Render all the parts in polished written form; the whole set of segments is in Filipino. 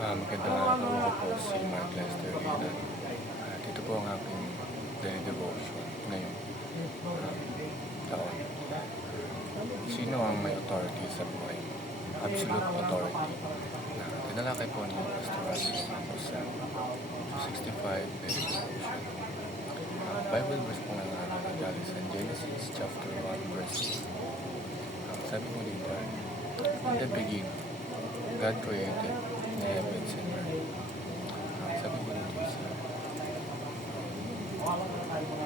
Magandang araw, ako po si Mark Lester Hilan. At ito po ang aking daily devotion ngayong taon. Sino ang may authority sa buhay mo? Absolute authority. Tinalakay po ni Pastor Russell sa 65 daily devotion. Bible verse po nga galing sa Genesis chapter 1 verse 8. Sabi mo dito, in the beginning, God created the heavens and earth. Sabi ko dito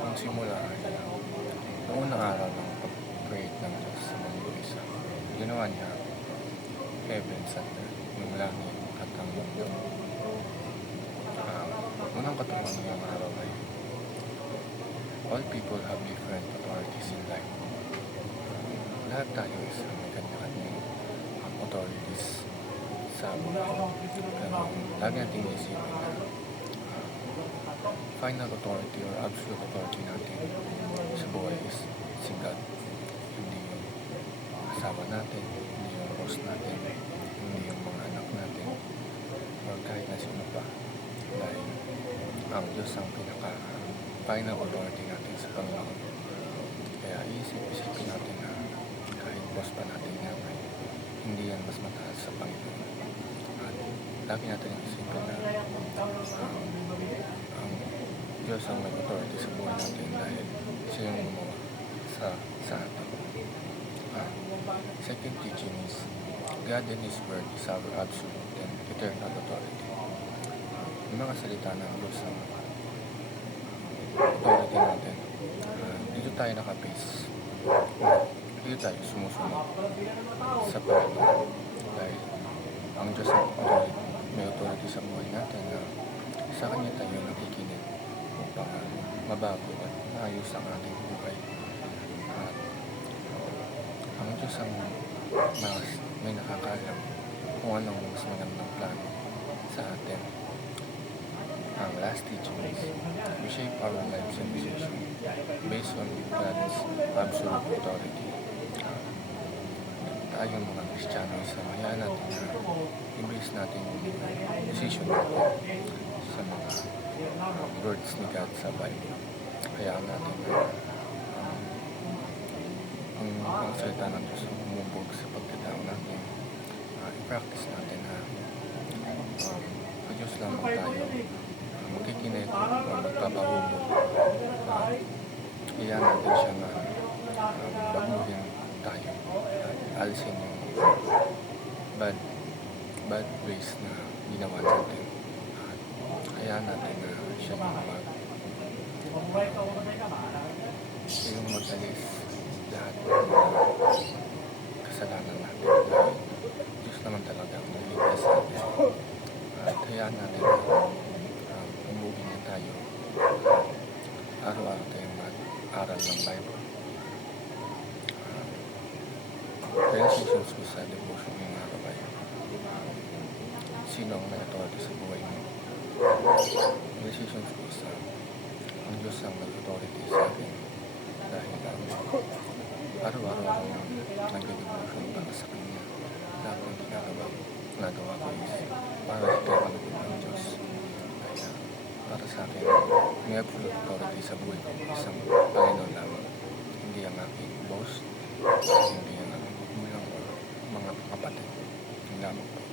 ang simula ay noong unang araw ng pag-create ng Diyos sa mundo isa. Ginawa niya heavens and earth, yung langit at ang mundo. Unang katuruan ng araw ay all people have different authorities in life. Lahat tayo is may kanya-kanyang authorities sa buhay. Pero lagi natin isipin na final authority or absolute authority natin sa buhay is si God. Hindi yung asawa natin, hindi yung boss natin, hindi yung mga anak natin, or kahit na sino pa. Dahil ang Diyos ang pinaka-final authority natin sa Panginoon. Kaya isipin natin na kahit boss pa natin yan ay hindi yan mas mataas sa Panginoon. At lagi natin isipin na ang Diyos ang may authority sa buhay natin dahil siya yung gumawa sa atin. Second teaching is God and His Word is our absolute and eternal authority. Yung mga salita ng Diyos ang authority natin. Dito tayo nakabase. Dito tayo sumusunod sa Panginoon. Dahil ang Diyos ang may authority sa buhay natin na sa Kanya tayo nakikinig upang mabago at maayos ang ating buhay. At ang Diyos ang may nakakaalam kung anong mas magandang plano sa atin. Ang last teaching is we shape our lives and decisions based on God's absolute authority. Tayong mga Kristiyano sa hayaan natin na i-base natin yung decision natin sa mga words ni God sa Bible. Hayaan natin na ang mga salita ng Diyos umubog sa pagkatao natin. I-practice natin na Diyos lamang tayo magkikinig o magpapahubog. Hayaan natin siya na baguhin tayo at alisin yung bad ways na ginawa natin. At hayaan natin na siya yung mag-alis lahat ng kasalanan natin. Dahil Diyos naman talaga ang naligtas natin. At hayaan natin na umugin niya tayo. Araw-araw tayong mag-aral ng Bible. Decisions ko sa devotion ng araw ay sino ang may authority sa buhay mo. Decisions ko sa ang Diyos ang may authority sa akin dahil araw-araw akong nag-devotion para sa Kanya. Lahat ng ginagawa ko is para ikaw ang ng Diyos. Kaya para sa akin may absolute authority sa buhay ko isang Panginoon lamang. Hindi ang aking boss, hindi ang aking magulang o mga kapatid. Ang lamang po.